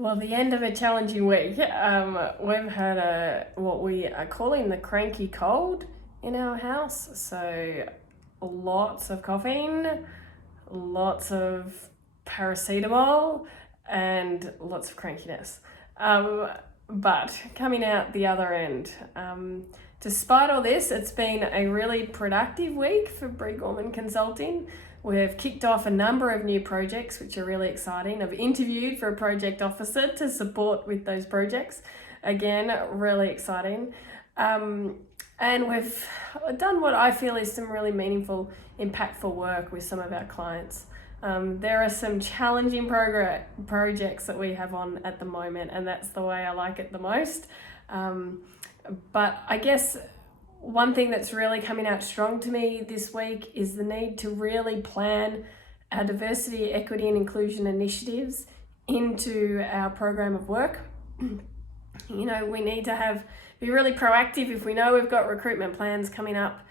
Well, the end of a challenging week. We've had what we are calling the cranky cold in our house. So lots of coughing, lots of paracetamol, and lots of crankiness. But coming out the other end, despite all this, it's been a really productive week for Bree Gorman Consulting. We've kicked off a number of new projects, which are really exciting. I've interviewed for a project officer to support with those projects. Again, really exciting. And we've done what I feel is some really meaningful, impactful work with some of our clients. There are some challenging projects that we have on at the moment, and that's the way I like it the most. But I guess one thing that's really coming out strong to me this week is the need to really plan our diversity, equity, and inclusion initiatives into our program of work. We need to be really proactive. If we know we've got recruitment plans coming up,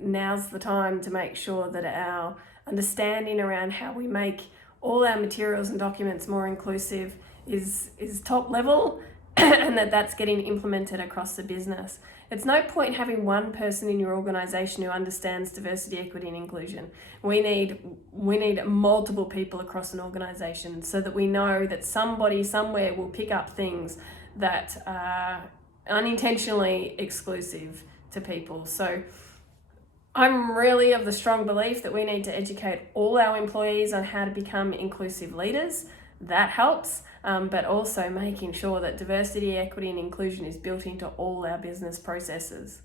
now's the time to make sure that our understanding around how we make all our materials and documents more inclusive is top level and that's getting implemented across the business. It's no point having one person in your organization who understands diversity, equity, and inclusion. We need multiple people across an organization so that we know that somebody somewhere will pick up things that are unintentionally exclusive to people. So I'm really of the strong belief that we need to educate all our employees on how to become inclusive leaders. That helps, but also making sure that diversity, equity, and inclusion is built into all our business processes.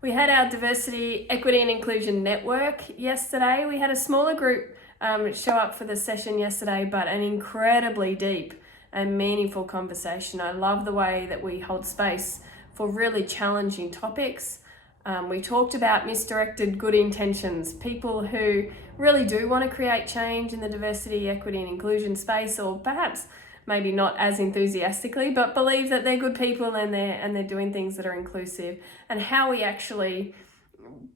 We had our diversity, equity, and inclusion network yesterday. We had a smaller group show up for the session yesterday, but an incredibly deep and meaningful conversation. I love the way that we hold space for really challenging topics. We talked about misdirected good intentions, people who really do want to create change in the diversity, equity, and inclusion space, or perhaps maybe not as enthusiastically, but believe that they're good people and they're doing things that are inclusive, and how we actually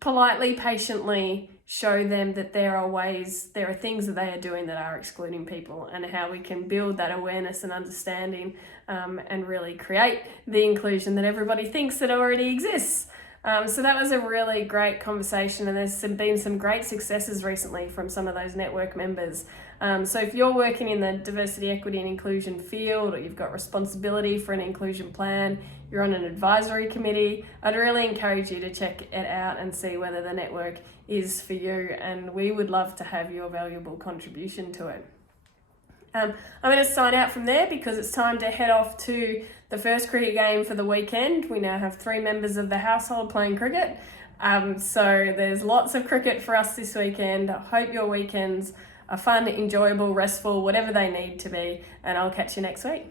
politely, patiently show them that there are things that they are doing that are excluding people, and how we can build that awareness and understanding and really create the inclusion that everybody thinks that already exists. So that was a really great conversation, and there's been some great successes recently from some of those network members. So if you're working in the diversity, equity, and inclusion field, or you've got responsibility for an inclusion plan, you're on an advisory committee, I'd really encourage you to check it out and see whether the network is for you, and we would love to have your valuable contribution to it. I'm going to sign out from there because it's time to head off to the first cricket game for the weekend. We now have 3 members of the household playing cricket. So there's lots of cricket for us this weekend. I hope your weekends are fun, enjoyable, restful, whatever they need to be, and I'll catch you next week.